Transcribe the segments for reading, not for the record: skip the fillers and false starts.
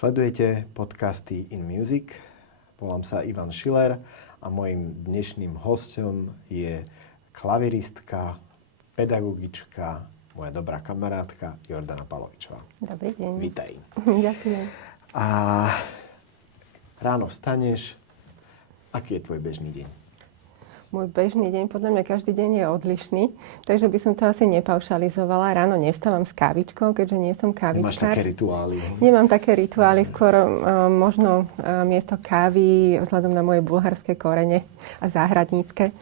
Sledujete podcasty In Music. Volám sa Ivan Schiller a mojím dnešným hosťom je klaviristka, pedagogička, moja dobrá kamarátka Jordana Palovičová. Dobrý deň. Vítaj. Ďakujem. A ráno vstaneš. Aký je tvoj bežný deň? Môj bežný deň, podľa mňa každý deň je odlišný, takže by som to asi nepaušalizovala. Ráno nevstávam s kávičkou, keďže nie som kávičkár. Nemáš také rituály? Nemám také rituály, skôr možno miesto kávy, vzhľadom na moje bulharské korene a záhradnícke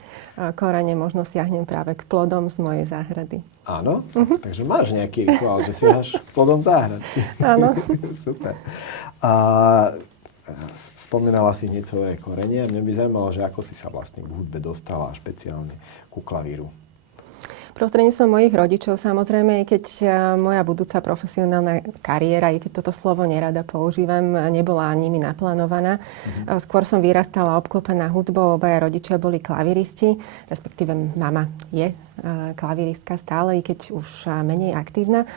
korene, možno siahnem práve k plodom z mojej záhrady. Áno? Takže máš nejaký rituál, že siahaš k plodom záhrady. Áno. Super. Spomínala si hneď svoje korene a mňa by zaujímalo, že ako si sa vlastne k hudbe dostala špeciálne ku klavíru. Prostredníctvom mojich rodičov, samozrejme, keď moja budúca profesionálna kariéra, i keď toto slovo nerada používam, nebola nimi naplánovaná. Skôr som vyrastala obklopená hudbou, obaja rodičia boli klaviristi, respektíve mama je klaviristka stále, i keď už menej aktívna.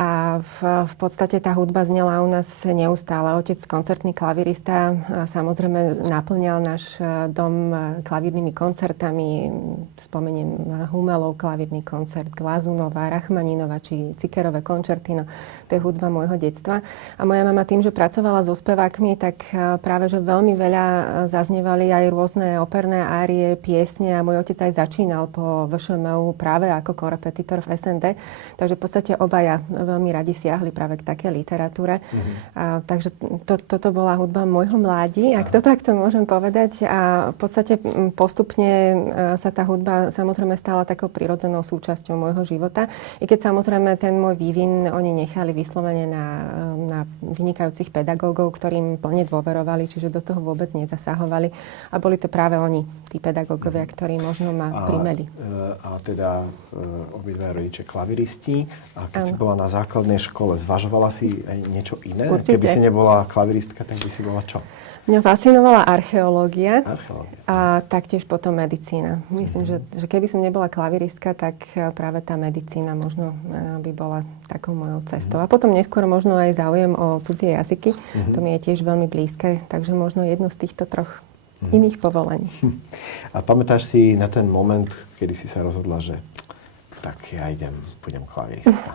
A v podstate tá hudba znela u nás neustále. Otec, koncertný klavirista, samozrejme naplňal náš dom klavírnymi koncertami. Spomeniem Humelov klavírny koncert, Glazunova, Rachmaninova či Cikerové koncertino. To je hudba môjho detstva. A moja mama tým, že pracovala so spevákmi, tak práve že veľmi veľa zaznievali aj rôzne operné árie, piesne a môj otec aj začínal po VŠMU práve ako korepetitor v SND. Takže v podstate obaja veľmi radi siahli práve k takej literatúre. Takže toto bola hudba môjho mládí, ak to takto môžem povedať. A v podstate postupne sa tá hudba samozrejme stala takou prirodzenou súčasťou môjho života. I keď samozrejme ten môj vývin oni nechali vyslovene na vynikajúcich pedagógov, ktorým plne dôverovali, čiže do toho vôbec nezasahovali. A boli to práve oni, tí pedagógovia, ktorí možno ma primeli. A teda obidva rodiče klaviristi. A keď si bola na základnej škole, zvažovala si aj niečo iné? Určite. Keby si nebola klaviristka, tak by si bola čo? Mňa fascinovala archeológia. Archeológia. A taktiež potom medicína. Myslím, že keby som nebola klaviristka, tak práve tá medicína možno by bola takou mojou cestou. A potom neskôr možno aj záujem o cudzie jazyky. To mi je tiež veľmi blízke. Takže možno jedno z týchto troch iných povolaní. A pamätáš si na ten moment, kedy si sa rozhodla, že tak ja budem klaviristka?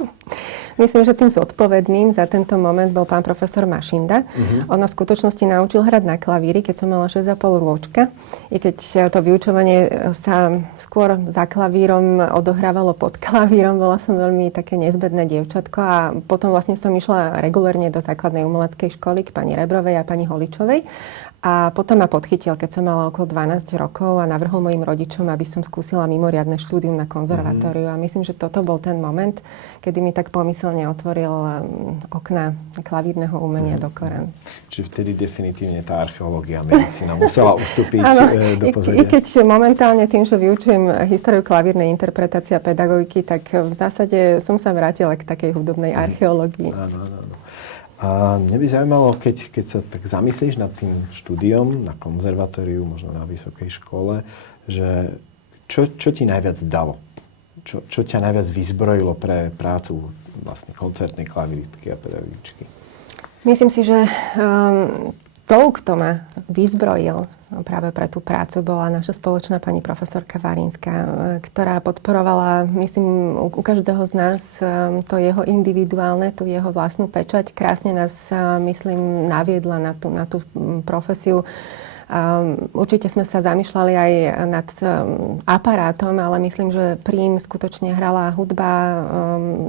Myslím, že tým zodpovedným za tento moment bol pán profesor Mašinda. On v skutočnosti naučil hrať na klavíri, keď som mala 6,5 rôčka. I keď to vyučovanie sa skôr za klavírom odohrávalo pod klavírom, bola som veľmi také nezbedné dievčatko a potom vlastne som išla regulérne do základnej umeleckej školy k pani Rebrovej a pani Holičovej. A potom ma podchytil, keď som mala okolo 12 rokov a navrhol mojim rodičom, aby som skúsila mimoriadne štúdium na konzervatóriu. A myslím, že toto bol ten moment, kedy mi tak pomyselne otvoril okna klavírneho umenia do korán. Čiže vtedy definitívne tá archeológia a medicína musela ustúpiť do pozadia. I keď momentálne tým, že vyučujem históriu klavírnej interpretácie a pedagogiky, tak v zásade som sa vrátila k takej hudobnej archeológii. Áno. A mne by zaujímalo, keď sa tak zamyslíš nad tým štúdiom na konzervatóriu, možno na vysokej škole, že čo ti najviac dalo? Čo ťa najviac vyzbrojilo pre prácu vlastne koncertnej klaviristky a pedagogičky? Myslím si, že kto ma vyzbrojil práve pre tú prácu, bola naša spoločná pani profesorka Varínska, ktorá podporovala, myslím, u každého z nás to jeho individuálne, tú jeho vlastnú pečať. Krásne nás, myslím, naviedla na tú profesiu. Určite sme sa zamýšľali aj nad aparátom, ale myslím, že príjm skutočne hrala hudba,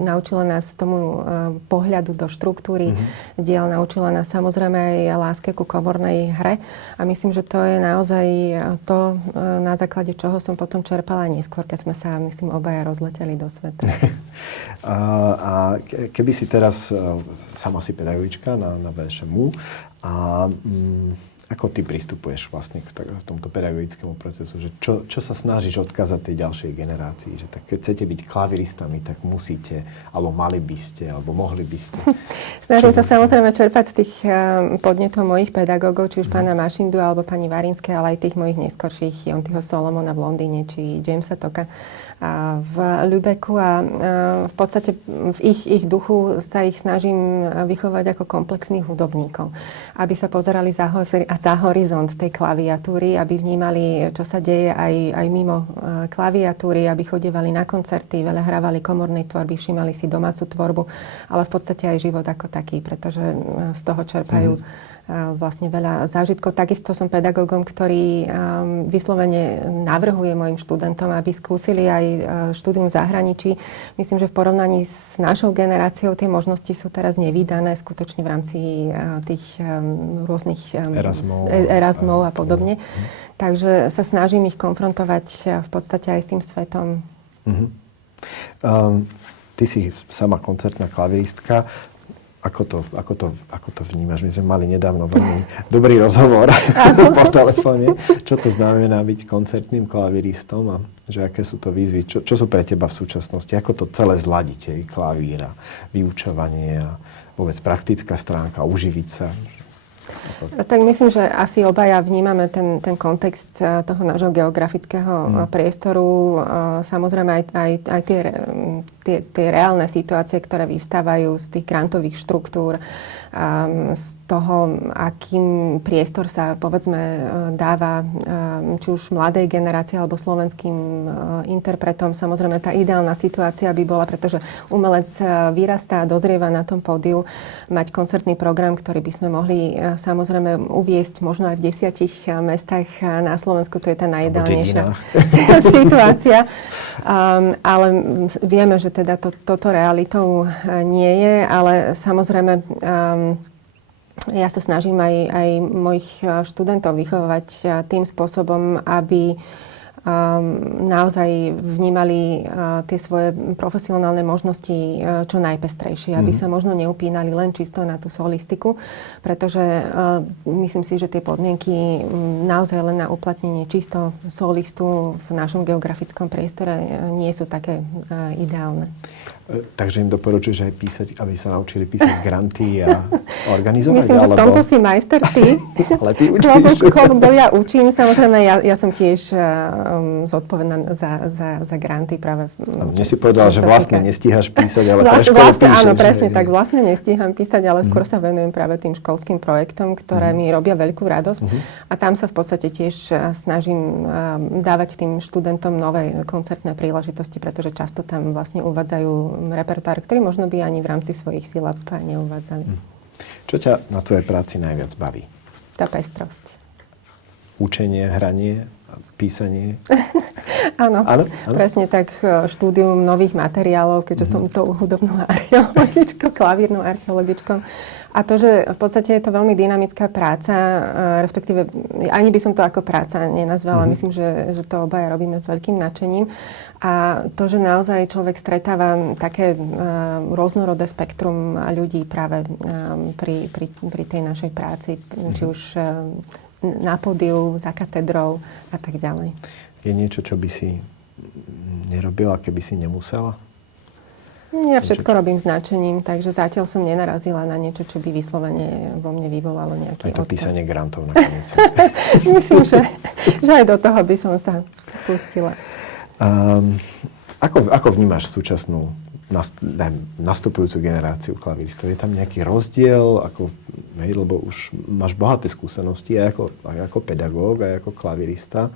naučila nás tomu pohľadu do štruktúry diel, naučila nás samozrejme aj láske ku komornej hre a myslím, že to je naozaj to, na základe čoho som potom čerpala neskôr, keď sme sa, myslím, obaja rozleteli do sveta. A keby si teraz, sama si pedagogička na VŠMU, a Ako ty pristupuješ vlastne k tomuto pedagogickému procesu? Že čo sa snažíš odkázať tej ďalšej generácii? Že tak, keď chcete byť klaviristami, tak musíte, alebo mali by ste, alebo mohli by ste. Snažím sa samozrejme čerpať z tých podnetov mojich pedagógov, či už pána Mašindu, alebo pani Varinské, ale aj tých mojich neskorších, Jontyho Solomona v Londýne, či Jamesa Toka v Lübecku a v podstate v ich duchu sa ich snažím vychovať ako komplexných hudobníkov. Aby sa pozerali za horizont tej klaviatúry, aby vnímali, čo sa deje aj mimo klaviatúry, aby chodievali na koncerty, veľa hrávali komornej tvorby, všímali si domácu tvorbu, ale v podstate aj život ako taký, pretože z toho čerpajú vlastne veľa zážitkov. Takisto som pedagógom, ktorý vyslovene navrhuje mojim študentom, aby skúsili aj štúdium v zahraničí. Myslím, že v porovnaní s našou generáciou tie možnosti sú teraz nevídané skutočne v rámci tých rôznych Erasmov a podobne. Takže sa snažím ich konfrontovať v podstate aj s tým svetom. Ty si sama koncertná klaviristka. Ako to vnímaš? My sme mali nedávno veľmi dobrý rozhovor po telefóne. Čo to znamená byť koncertným klaviristom a že aké sú to výzvy? Čo sú pre teba v súčasnosti? Ako to celé zladiť? Klavíra, vyučovanie a vôbec praktická stránka, uživiť sa? Tak myslím, že asi obaja vnímame ten kontext toho nášho geografického priestoru. Samozrejme aj tie reálne situácie, ktoré vyvstávajú z tých grantových štruktúr, z toho, akým priestor sa, povedzme, dáva či už mladej generácii alebo slovenským interpretom. Samozrejme, tá ideálna situácia by bola, pretože umelec vyrastá a dozrieva na tom pódiu, mať koncertný program, ktorý by sme mohli samozrejme uviesť možno aj v 10 mestách na Slovensku. To je tá najideálnejšia situácia. Ale vieme, že teda toto realitou nie je, ale samozrejme ja sa snažím aj mojich študentov vychovať tým spôsobom, aby naozaj vnímali tie svoje profesionálne možnosti čo najpestrejšie, aby sa možno neupínali len čisto na tú solistiku, pretože myslím si, že tie podmienky naozaj len na uplatnenie čisto solistu v našom geografickom priestore nie sú také ideálne. Takže im doporučuješ aj písať, aby sa naučili písať granty a organizovať? Myslím, že v tomto si majster ty. Ale ty učíš. Klobúk dole, ja učím. Samozrejme, ja som tiež zodpovedná za granty práve. Mne si povedala, že vlastne nestíhaš písať, ale pre školu píšeš. Áno, presne tak. Vlastne nestíham písať, ale skôr sa venujem práve tým školským projektom, ktoré mi robia veľkú radosť. A tam sa v podstate tiež snažím dávať tým študentom nové koncertné príležitosti, pretože často tam vlastne uvádzajú repertoár, ktorý možno by ani v rámci svojich sílab neuvádzali. Čo ťa na tvojej práci najviac baví? Tá pestrosť. Učenie, hranie, písanie? Áno, presne tak. Štúdium nových materiálov, keďže som tou hudobnou archeologičkou, klavírnou archeologičkou. A to, že v podstate je to veľmi dynamická práca, respektíve ani by som to ako práca nenazvala. Myslím, že to obaja robíme s veľkým nadšením. A to, že naozaj človek stretáva také rôznorodé spektrum ľudí práve pri tej našej práci, či už na pódiu, za katedrou a tak ďalej. Je niečo, čo by si nerobila, keby si nemusela? Ja všetko robím s nadšením, takže zatiaľ som nenarazila na niečo, čo by vyslovene vo mne vyvolalo nejaký odpor. Aj to písanie grantov nakoniec. Myslím, že aj do toho by som sa pustila. Ako vnímaš súčasnú nastupujúcu generáciu klaviristov? Je tam nejaký rozdiel? Lebo už máš bohaté skúsenosti aj ako pedagóg, aj ako klavirista.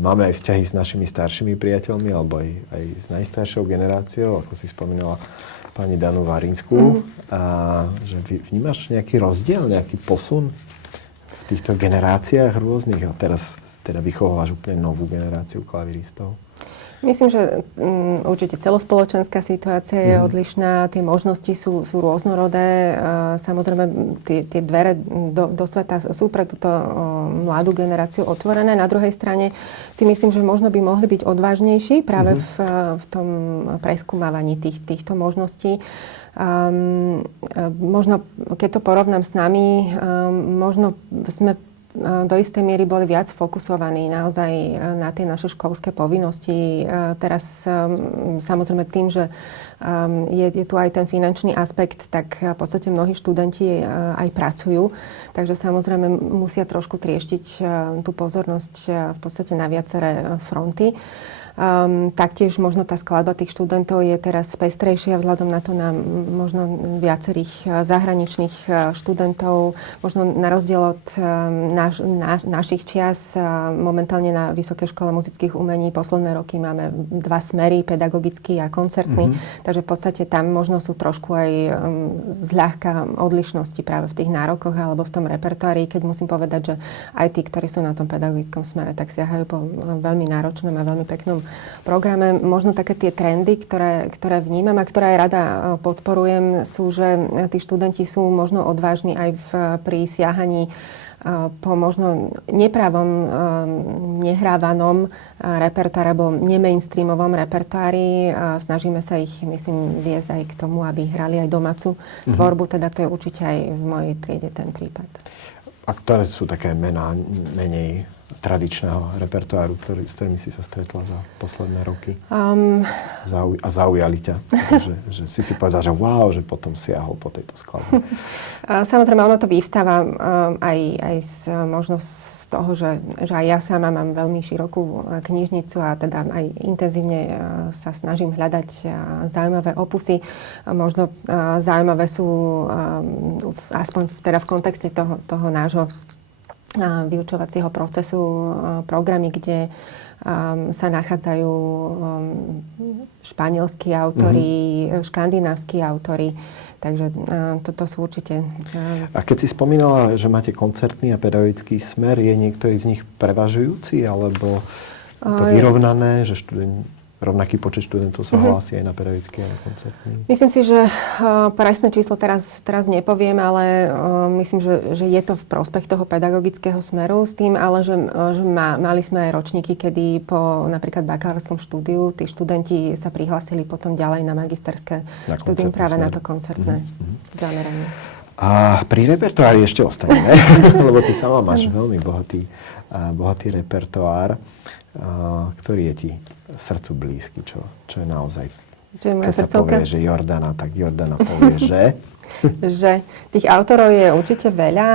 Máme aj vzťahy s našimi staršími priateľmi, alebo aj s najstaršou generáciou, ako si spomínala pani Danu Varinskú. Že vnímaš nejaký rozdiel, nejaký posun v týchto generáciách rôznych? A teraz teda vychovávaš úplne novú generáciu klaviristov. Myslím, že určite celospoločenská situácia je odlišná, tie možnosti sú rôznorodé. Samozrejme, tie dvere do sveta sú pre túto mladú generáciu otvorené. Na druhej strane si myslím, že možno by mohli byť odvážnejší práve v tom preskúmavaní týchto možností. Možno, keď to porovnám s nami, možno sme do istej miery boli viac fokusovaní naozaj na tie naše školské povinnosti. Teraz samozrejme tým, že je tu aj ten finančný aspekt, tak v podstate mnohí študenti aj pracujú. Takže samozrejme musia trošku trieštiť tú pozornosť v podstate na viaceré fronty. Taktiež možno tá skladba tých študentov je teraz pestrejšia vzhľadom na to na možno viacerých zahraničných študentov. Možno na rozdiel od našich čias momentálne na Vysokej škole muzických umení posledné roky máme 2 smery, pedagogický a koncertný. Takže v podstate tam možno sú trošku aj zľahka odlišnosti práve v tých nárokoch alebo v tom repertoári, keď musím povedať, že aj tí, ktorí sú na tom pedagogickom smere, tak siahajú po veľmi náročnom a veľmi peknom programe. Možno také tie trendy, ktoré vnímam a ktoré aj rada podporujem, sú, že tí študenti sú možno odvážni aj pri siahaní po možno nepravom, nehrávanom repertoári alebo nemainstreamovom repertoári. Snažíme sa ich, myslím, viesť aj k tomu, aby hrali aj domácu tvorbu. Teda to je určite aj v mojej triede ten prípad. A ktoré sú také mená menej tradičného repertoáru, s ktorými si sa stretla za posledné roky? A zaujali ťa? že si povedala, že wow, že potom siahol po tejto skladbe. Samozrejme, ono to vyvstáva aj možno z toho, že aj ja sama mám veľmi širokú knižnicu a teda aj intenzívne sa snažím hľadať zaujímavé opusy. Možno zaujímavé sú aspoň teda v kontexte toho nášho vyučovacieho procesu programy, kde sa nachádzajú španielskí autori, škandinávski autori. Takže toto sú určite... A keď si spomínala, že máte koncertný a pedagogický smer, je niektorý z nich prevažujúci, alebo to vyrovnané, že rovnaký počet študentov sa hlási aj na pedagogický a na koncertný? Myslím si, že presné číslo teraz nepoviem, ale myslím, že je to v prospech toho pedagogického smeru s tým, ale že mali sme aj ročníky, kedy po napríklad bakalárskom štúdiu tí študenti sa prihlásili potom ďalej na magisterské štúdium práve na to koncertné zameranie. A pri repertoári ešte ostaneme, lebo ty sama máš veľmi bohatý repertoár, ktorý je ti srdcu blízky, čo je naozaj... Čo je moja keď srdcovka? sa povie, že Jordana, tak Jordana povie, že... Že tých autorov je určite veľa,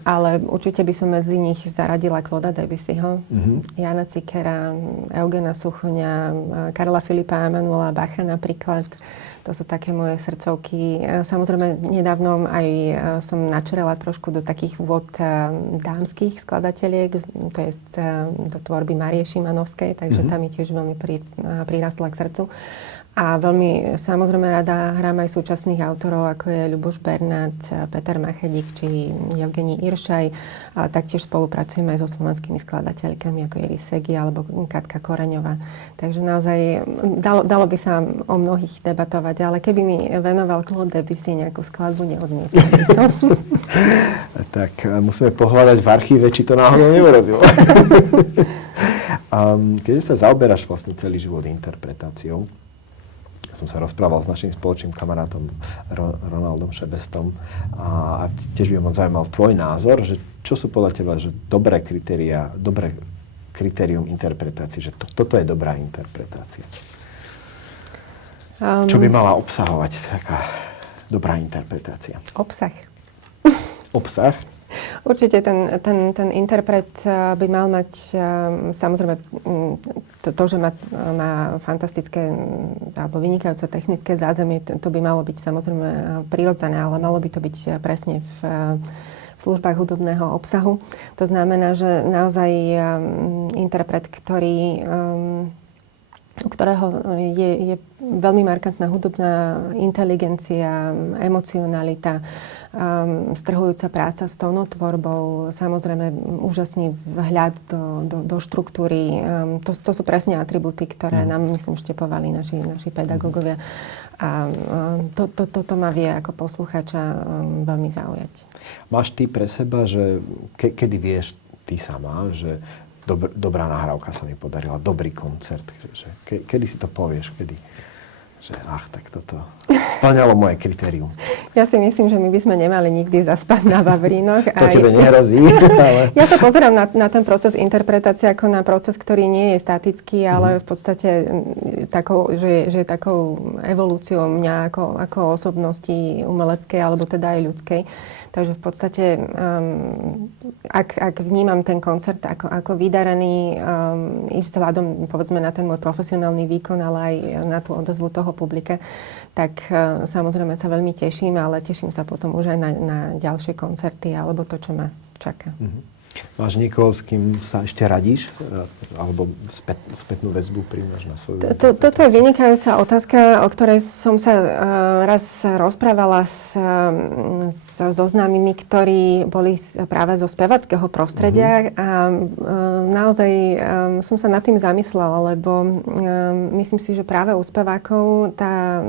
ale určite by som medzi nich zaradila Clauda Debussyho, Jana Cikera, Eugena Suchoňa, Karla Filipa Emanuela Bacha napríklad. To sú také moje srdcovky. Samozrejme, nedávno aj som načerala trošku do takých vôd dámskych skladateliek, to je do tvorby Márie Šimanovskej, takže tam mi tiež veľmi prirastla k srdcu. A veľmi samozrejme rada hrám aj súčasných autorov, ako je Ľuboš Bernát, Peter Machedík či Evgenij Iršaj. Ale taktiež spolupracujeme aj so slovenskými skladateľkami, ako Iris Segi alebo Katka Koreňová. Takže naozaj dalo by sa o mnohých debatovať, ale keby mi venoval Claude Debussy nejakú skladbu, neodmietla by som. Tak musíme pohľadať v archíve, či to náhodou neurobil. Keď sa zaoberáš vlastne celý život interpretáciou, ja som sa rozprával s našim spoločným kamarátom Ronaldom Šebestom a tiež by ma zaujímal tvoj názor, že čo sú podľa teba že dobré kritérium interpretácie, že toto je dobrá interpretácia. Čo by mala obsahovať taká dobrá interpretácia? Obsah. Obsah? Určite ten interpret by mal mať samozrejme to že má fantastické alebo vynikajúce technické zázemie, to by malo byť samozrejme prirodzené, ale malo by to byť presne v službách hudobného obsahu. To znamená, že naozaj interpret, u ktorého je veľmi markantná hudobná inteligencia, emocionalita, strhujúca práca s tónotvorbou, samozrejme úžasný vhľad do štruktúry. To sú presne atribúty, ktoré nám, myslím, štepovali naši pedagógovia. A toto ma vie ako poslucháča veľmi zaujať. Máš ty pre seba, že kedy vieš ty sama, že dobrá nahrávka sa mi podarila, dobrý koncert. Kedy si to povieš? Kedy? že tak toto splňalo moje kritérium. Ja si myslím, že my by sme nemali nikdy zaspať na Vavrínoch. To tebe nehrozí. Ale... Ja sa pozerám na ten proces interpretácie ako na proces, ktorý nie je statický, ale v podstate že je takou evolúciou mňa ako osobnosti umeleckej alebo teda aj ľudskej. Takže v podstate, ak vnímam ten koncert ako vydarený i vzhľadom, povedzme, na ten môj profesionálny výkon, ale aj na tú odozvu toho publika, tak samozrejme sa veľmi teším, ale teším sa potom už aj na ďalšie koncerty alebo to, čo ma čaká. Máš niekoho, s kým sa ešte radíš? Alebo spätnú väzbu príjmaš na svoju? Toto je vynikajúca otázka, o ktorej som sa raz rozprávala so známymi, ktorí boli práve zo spevackého prostredia. A naozaj som sa nad tým zamyslela, lebo myslím si, že práve u spevákov tá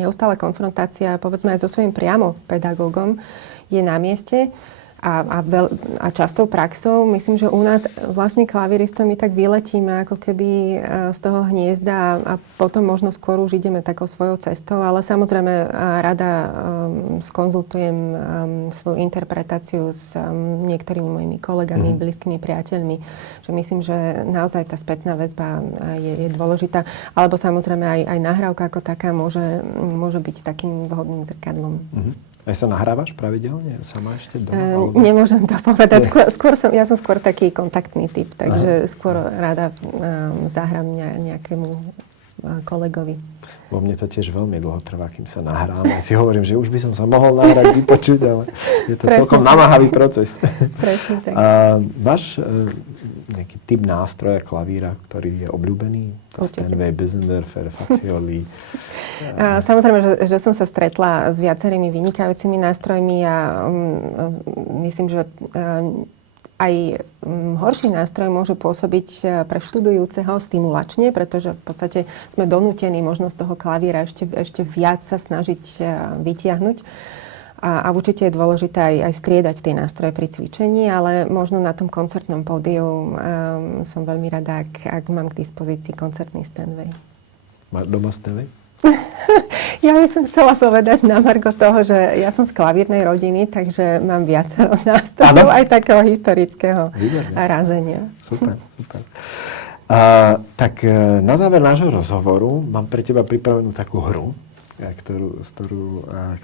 neustála konfrontácia, povedzme aj so svojím priamo pedagógom, je na mieste. A častou praxou, myslím, že u nás vlastne klaviristom my tak vyletíme ako keby z toho hniezda a potom možno skôr už ideme takou svojou cestou, ale samozrejme rada skonzultujem svoju interpretáciu s niektorými mojimi kolegami, blízkymi priateľmi, že myslím, že naozaj tá spätná väzba je dôležitá, alebo samozrejme aj nahrávka ako taká môže byť takým vhodným zrkadlom. Aj sa nahrávaš pravidelne? Sama ešte doma? Nemôžem to povedať. Ja som skôr taký kontaktný typ, takže skôr rada zahrám nejakému kolegovi. Vo mne to tiež veľmi dlho trvá, kým sa nahrám. Ja si hovorím, že už by som sa mohol nahrať, vypočuť, ale je to celkom namáhavý proces. Presne tak. Máš nejaký typ nástroja klavíra, ktorý je obľúbený? Steinway, Bisenwerfer, Fazioli? Samozrejme, že som sa stretla s viacerými vynikajúcimi nástrojmi a myslím, že aj horší nástroj môže pôsobiť pre študujúceho stimulačne, pretože v podstate sme donútení možno z toho klavíra ešte viac sa snažiť vytiahnuť. A určite je dôležité aj striedať tie nástroje pri cvičení, ale možno na tom koncertnom pódiu som veľmi rada, ak mám k dispozícii koncertný Steinway. Máš doma Steinway? Ja by som chcela povedať na margo toho, že ja som z klavírnej rodiny, takže mám viacero nástrojov aj takého historického razenia. Super. Tak na záver nášho rozhovoru mám pre teba pripravenú takú hru,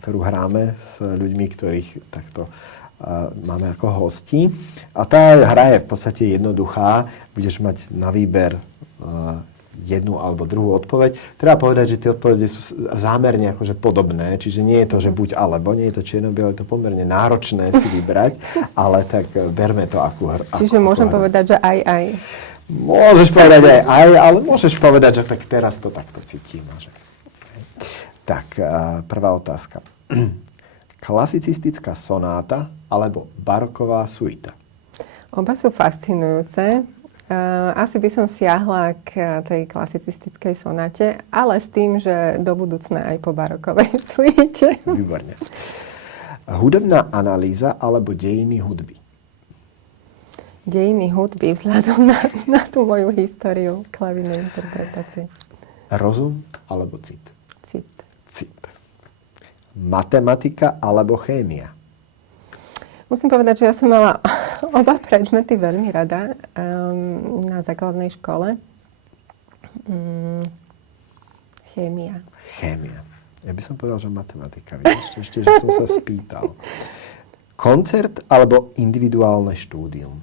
ktorú hráme s ľuďmi, ktorých takto máme ako hostí. A tá hra je v podstate jednoduchá. Budeš mať na výber jednu alebo druhú odpoveď. Treba povedať, že tie odpovede sú zámerne akože podobné, čiže nie je to, že buď alebo, nie je to čierno-biele, je to pomerne náročné si vybrať, ale tak berme to akú hru. Čiže môžem povedať, že aj. Môžeš povedať aj, ale môžeš povedať, že tak teraz to takto cítim. Tak, prvá otázka. Klasicistická sonáta alebo baroková suita? Oba sú fascinujúce. Asi by som siahla k tej klasicistickej sonáte, ale s tým, že do budúcna aj po barokovej suite. Výborne. Hudobná analýza alebo dejiny hudby? Dejiny hudby vzhľadom na tú moju históriu klavírnej interpretácie. Rozum alebo cit? Cit. Matematika alebo chémia? Musím povedať, že ja som mala oba predmety veľmi rada na základnej škole. Chémia. Ja by som povedal, že matematika. Ešte, že som sa spýtal. Koncert alebo individuálne štúdium?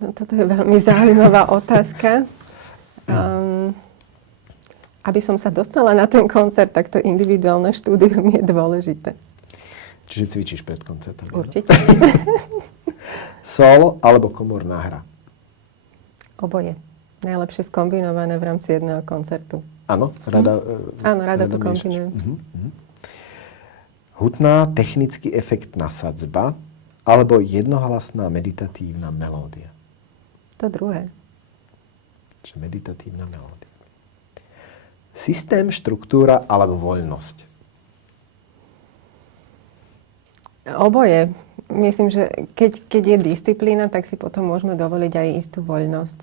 No, toto je veľmi zaujímavá otázka. Aby som sa dostala na ten koncert, tak to individuálne štúdium je dôležité. Čiže cvičíš pred koncertom? Určite. Solo alebo komorná hra? Oboje. Najlepšie skombinované v rámci jedného koncertu. Áno? Rada to kombinujem. Hutná, technicky efektná sadzba alebo jednohlasná meditatívna melódia? To druhé. Čiže meditatívna melódia. Systém, štruktúra alebo voľnosť? Oboje. Myslím, že keď je disciplína, tak si potom môžeme dovoliť aj istú voľnosť,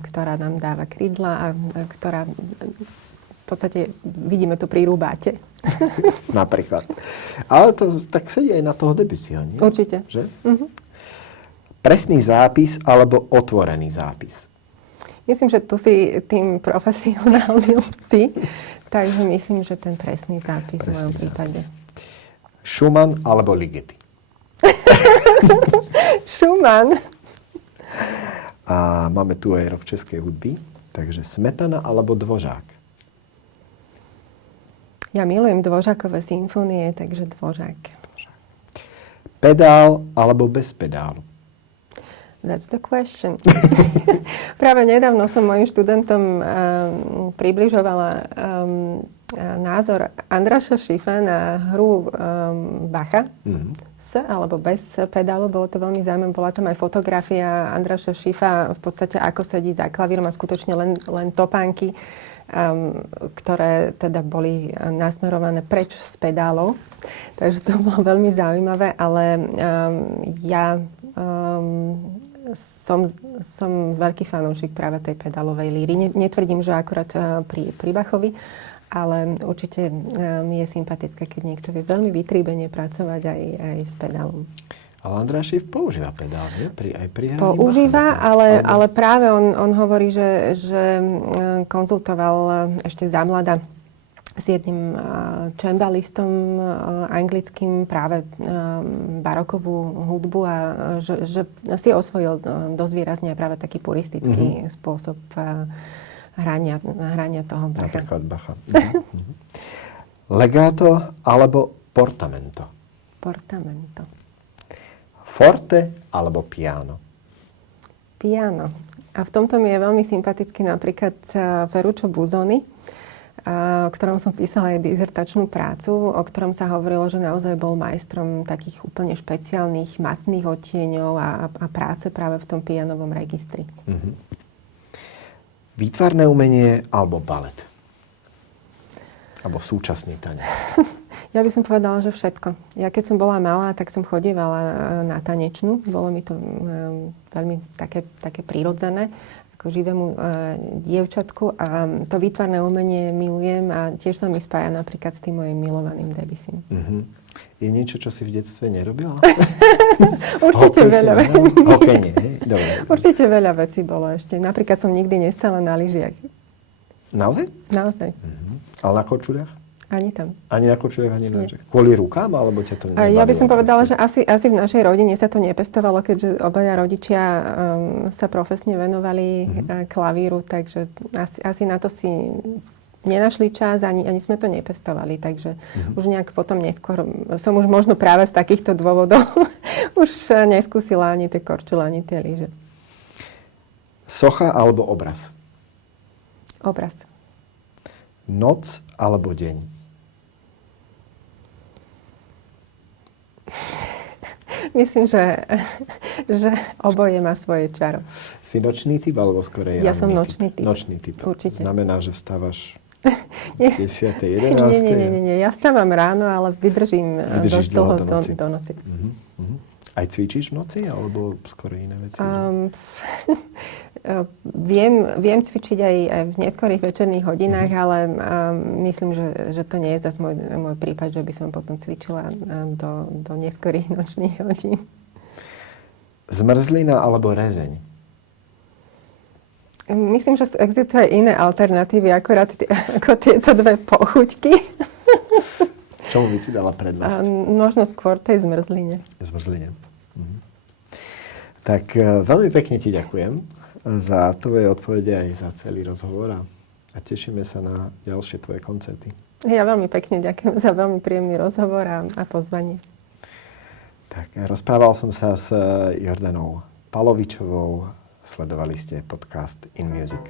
ktorá nám dáva krídla a ktorá v podstate vidíme to pri rúbáte. Napríklad. Ale to tak sedí aj na toho Debussyho, nie? Určite. Že? Presný zápis alebo otvorený zápis? Myslím, že tu si tým profesionálnym ty, takže myslím, že ten presný zápis v mojom prípade. Schumann alebo Ligeti? Schumann. A máme tu aj rok českej hudby, takže Smetana alebo Dvořák? Ja milujem Dvořákové symfónie, takže Dvořák. Pedál alebo bez pedálu? That's the question. Práve nedávno som mojim študentom približovala názor Andráša Schiffa na hru Bacha. S alebo bez pedálu. Bolo to veľmi zaujímavé. Bola tam aj fotografia Andráša Schiffa v podstate ako sedí za klavírom a skutočne len topánky, ktoré teda boli nasmerované preč z pedálov. Takže to bolo veľmi zaujímavé, ale ja som veľký fanúšik práve tej pedálovej líry. Netvrdím, že akurát pri Bachovi, ale určite mi je sympatické, keď niekto vie veľmi vytríbene pracovať aj s pedálom. Ale Andráš Schiff používa pedál, nie? Aj pri hraní používa, Bacha, ale práve on hovorí, že konzultoval ešte zamlada s jedným čembalistom anglickým práve barokovú hudbu a že si osvojil dosť výrazne práve taký puristický spôsob hrania toho Bacha. Napríklad Bacha. Legato alebo portamento? Portamento. Forte alebo piano? Piano. A v tomto mi je veľmi sympatický napríklad Ferruccio Busoni, o ktorom som písala aj dizertačnú prácu, o ktorom sa hovorilo, že naozaj bol majstrom takých úplne špeciálnych matných odtieňov a práce práve v tom pianovom registri. Výtvarné umenie alebo balet? Alebo súčasný tanec? Ja by som povedala, že všetko. Ja keď som bola malá, tak som chodievala na tanečnú. Bolo mi to veľmi také prirodzené ako živému dievčatku a to výtvarné umenie milujem a tiež sa mi spája napríklad s tým mojim milovaným Debussym. Je niečo, čo si v detstve nerobila? Určite veľa vecí. Hokej nie, dobre. Určite veľa vecí bolo ešte. Napríklad som nikdy nestála na lyžiach. Naozaj? Naozaj. Ale na kočuliach? Ani tam. Ani na kočuliach, ani na lyžiach? Kvôli rukám, alebo ťa to nebavilo? Ja by som povedala, že asi v našej rodine sa to nepestovalo, keďže obaja rodičia sa profesne venovali klavíru, takže asi na to si nenašli čas, ani sme to nepestovali, takže už nejak potom neskôr som už možno práve z takýchto dôvodov už neskúsila ani tie korčule, ani tie lyže. Socha alebo obraz? Obraz. Noc alebo deň? Myslím, že oboje má svoje čaro. Si nočný typ alebo skorej ranný? Ja som nočný typ. Nočný typ. Určite. Znamená, že vstávaš 10. 11. Nie. Ja stávam ráno, ale vydržím dosť dlho do noci. Aj cvičíš v noci, alebo skoro iné veci? Viem cvičiť aj v neskorých večerných hodinách, ale myslím, že to nie je zase môj prípad, že by som potom cvičila do neskorých nočných hodín. Zmrzlina alebo rezeň? Myslím, že existujú aj iné alternatívy, akorát ako tieto dve pochuťky. Čomu by si dala prednosť? Možno skôr tej zmrzline. Zmrzline. Tak veľmi pekne ti ďakujem za tvoje odpovede aj za celý rozhovor a tešíme sa na ďalšie tvoje koncerty. Ja veľmi pekne ďakujem za veľmi príjemný rozhovor a pozvanie. Tak, rozprával som sa s Jordanou Palovičovou. Sledovali ste podcast In Music.